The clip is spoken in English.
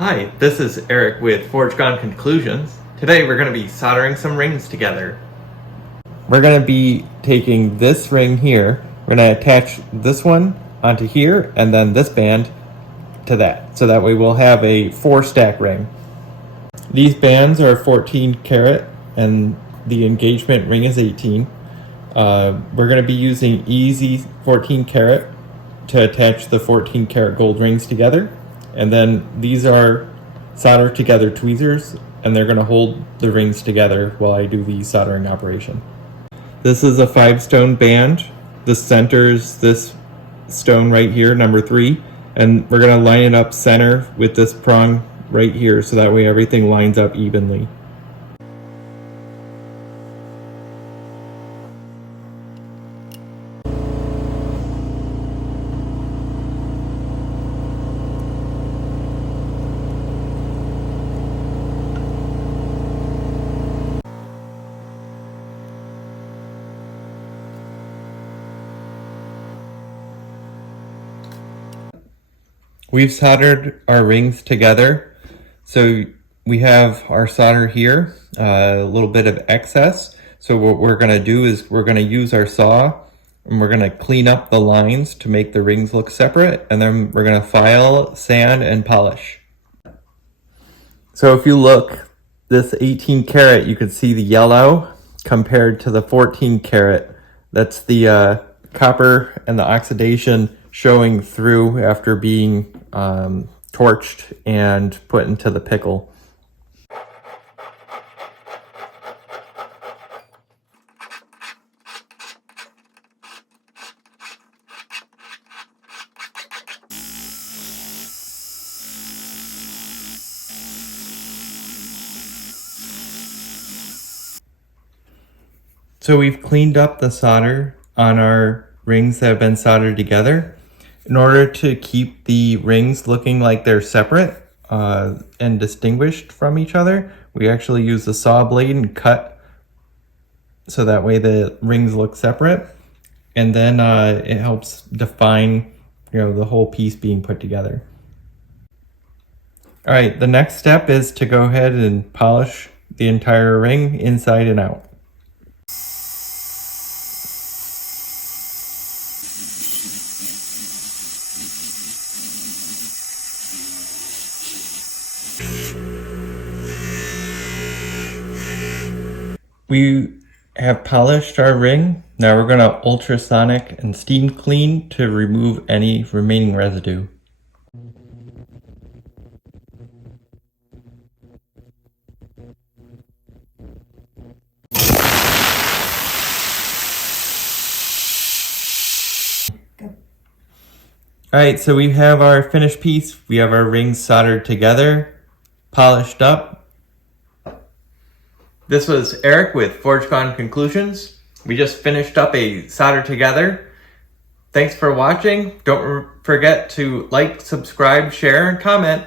Hi, this is Eric with Foregone Conclusions. Today we're going to be soldering some rings together. We're going to be taking this ring here, we're going to attach this one onto here and then this band to that. So that way we'll have a 4-stack ring. These bands are 14 karat and the engagement ring is 18. We're going to be using easy 14 karat to attach the 14 karat gold rings together. And then these are soldered together tweezers, and they're going to hold the rings together while I do the soldering operation. This is a 5-stone band. The centers this stone right here, number 3, and we're going to line it up center with this prong right here so that way everything lines up evenly. We've soldered our rings together, so we have our solder here, a little bit of excess. So what we're going to do is we're going to use our saw and we're going to clean up the lines to make the rings look separate, and then we're going to file, sand, and polish. So if you look, this 18 karat, you can see the yellow compared to the 14 karat. That's the copper and the oxidation showing through after being torched and put into the pickle. So we've cleaned up the solder on our rings that have been soldered together. In order to keep the rings looking like they're separate and distinguished from each other, we actually use the saw blade and cut so that way the rings look separate. And then it helps define, the whole piece being put together. All right, the next step is to go ahead and polish the entire ring inside and out. We have polished our ring. Now we're going to ultrasonic and steam clean to remove any remaining residue. Alright, so we have our finished piece. We have our rings soldered together, polished up. This was Eric with Foregone Conclusions. We just finished up a solder together. Thanks for watching. Don't forget to like, subscribe, share, and comment.